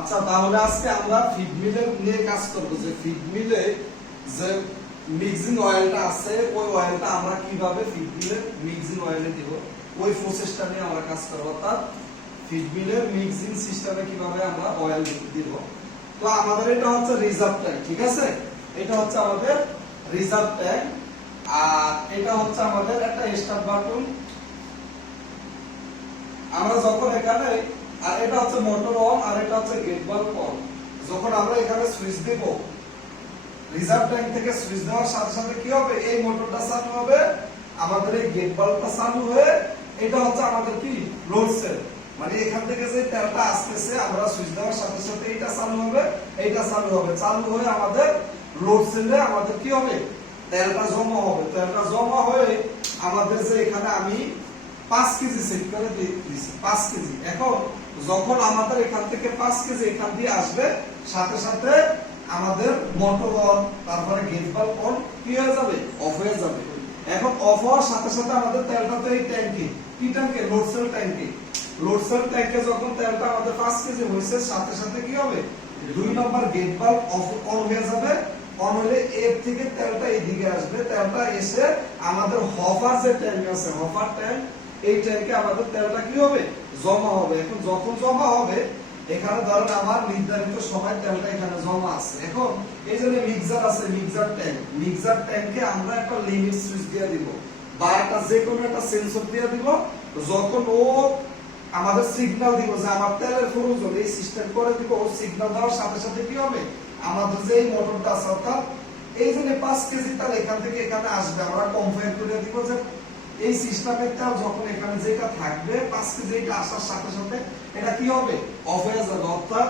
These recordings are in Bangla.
আচ্ছা, তাহলে আজকে আমরা ফিড মিলের নিয়ে কাজ করব। যে ফিড মিলে যে মিক্সিং অয়েলটা আছে, ওই অয়েলটা আমরা কিভাবে ফিড মিলে মিক্সিং অয়েলে দিব, ওই প্রসেসটা নিয়ে আমরা কাজ করব। অর্থাৎ ফিড মিলের মিক্সিং সিস্টেমে কিভাবে আমরা অয়েল দিব। তো আমাদের এটা হচ্ছে রিজার্ভ ট্যাঙ্ক, ঠিক আছে? এটা হচ্ছে আমাদের রিজার্ভ ট্যাঙ্ক, আর এটা হচ্ছে আমাদের একটা স্টার্ট বাটন। আমরা যখন এখানে, আর এটা হচ্ছে মোটর অন, আর এটা হচ্ছে গেট বাল্ব অন। যখন আমরা এখানে সুইচ দেব, রিজার্ভ ট্যাঙ্ক থেকে সুইচ দেওয়ার সাথে সাথে কি হবে, এই মোটরটা চালু হবে, আমাদের এই গেট বাল্বটা চালু হয়ে, এটা হচ্ছে আমাদের কি লোড সেল। মানে এখান থেকে যে তেলটা আসতেছে, আমরা সুইচ দেওয়ার সাথে সাথে এটা চালু হবে, এইটা চালু হবে, চালু হয়ে আমাদের লোড সেলে আমাদের কি হবে, তেলটা জমা হবে। তেলটা জমা হয়ে আমাদের যে এখানে আমি 5 কেজি সেট করে দিয়েছি, 5 কেজি। এখন যখন আমাদের এখান থেকে 5 কেজি এখান দিয়ে আসবে, সাথে সাথে আমাদের মোটর অন, তারপরে গেট বাল্ব অন কি হয়ে যাবে, অফ হয়ে যাবে। এখন অফ হওয়ার সাথে সাথে আমাদের তেলটা তো এই ট্যাঙ্কে, কি ট্যাঙ্কে, লোড সেল ট্যাঙ্কে। লোড সেল ট্যাঙ্কে যখন তেলটা আমাদের 5 কেজি হয়েছে, সাথে সাথে কি হবে, 2 নম্বর গেট বাল্ব অফ অন হয়ে যাবে। অন হলে এর থেকে তেলটা এদিকে আসবে, তেলটা এসে আমাদের হফার যে ট্যাঙ্ক আছে, হফার ট্যাঙ্ক, এই ট্যাঙ্কে আমাদের তেলটা কি হবে, জমা হবে। এখন যখন জমা হবে, এখানে ধরেন আমার নির্ধারিত সময় তেলটা এখানে জমা আছে। এখন এই যে মিক্সার আছে, মিক্সার ট্যাঙ্ক, মিক্সার ট্যাঙ্কে আমরা একটা লিমিট সুইচ দিয়ে দিব, বা একটা যে কোনো একটা সেন্সর দিয়ে দিব। যখন ও আমাদের সিগন্যাল দিব যে আমার তেলের প্রয়োজন, এই সিস্টেম করে দিব, ও সিগন্যাল দেওয়ার সাথে সাথে কি হবে, আমাদের যে এই মোটরটা আছে, অর্থাৎ এই যে 5 কেজি তেল এখান থেকে এখানে আসবে, আমরা কনফার্ম করে দিব যে এই সিস্টেমের তেল যখন এখানে যেটা থাকবে 5 কেজি, এটা আসার সাথে সাথে এটা কি হবে, অফ হয়ে যাবে। অর্থাৎ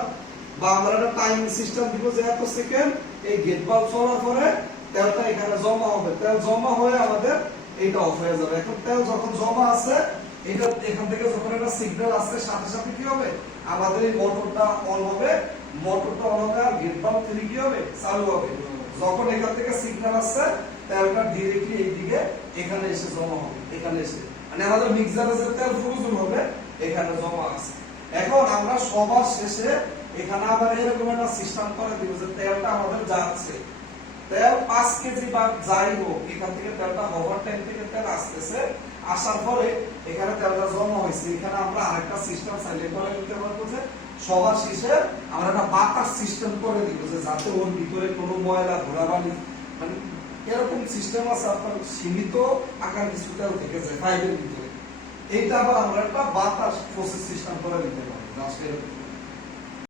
বা আমরা একটা টাইমিং সিস্টেম দিব যে এত সেকেন্ড এই গেট বাল্ব চলার পরে তেলটা এখানে জমা হবে, তেল জমা হয়ে আমাদের এটা অফ হয়ে যাবে। এখন তেল যখন জমা আছে, এটা এখান থেকে যখন একটা সিগন্যাল আসছে, সাথে সাথে কি হবে, আমাদের এই মোটরটা অন হবে, মোটরটা অন হবে, আর গেট বাল্ব থেকে কি হবে, চালু হবে। যখন এখান থেকে সিগন্যাল আসছে, তেলটা ডাইরেক্টলি এইদিকে এখানে এসে জমা হবে, এখানে এসে মানে আমাদের মিক্সারে যে তেল প্রয়োজন হবে এখানে জমা আছে। এখন আমরা সবার শেষে এখানে আবার এরকম একটা সিস্টেম করে দিব যে তেলটা আমাদের যাচ্ছে, তেল 5 কেজি বা যাই হোক, এখান থেকে তেলটা হভার ট্যাঙ্ক থেকে তেল আসতেছে, আসার পরে এখানে তেলটা জমা হয়েছে। এখানে আমরা আরেকটা সিস্টেম চাইলে করে দিতে পারবো যে সবার শেষে আমরা একটা বাতাস সিস্টেম করে দিব, যে যাতে ওর ভিতরে কোনো ময়লা ধুলাবালি, মানে এরকম সিস্টেম আছে আপনার, সীমিত আকার কিছু তেল থেকে যায় পাইপের ভিতরে। এইটা আবার আমরা একটা বাতাস প্রসেস সিস্টেম করে দিতে পারি।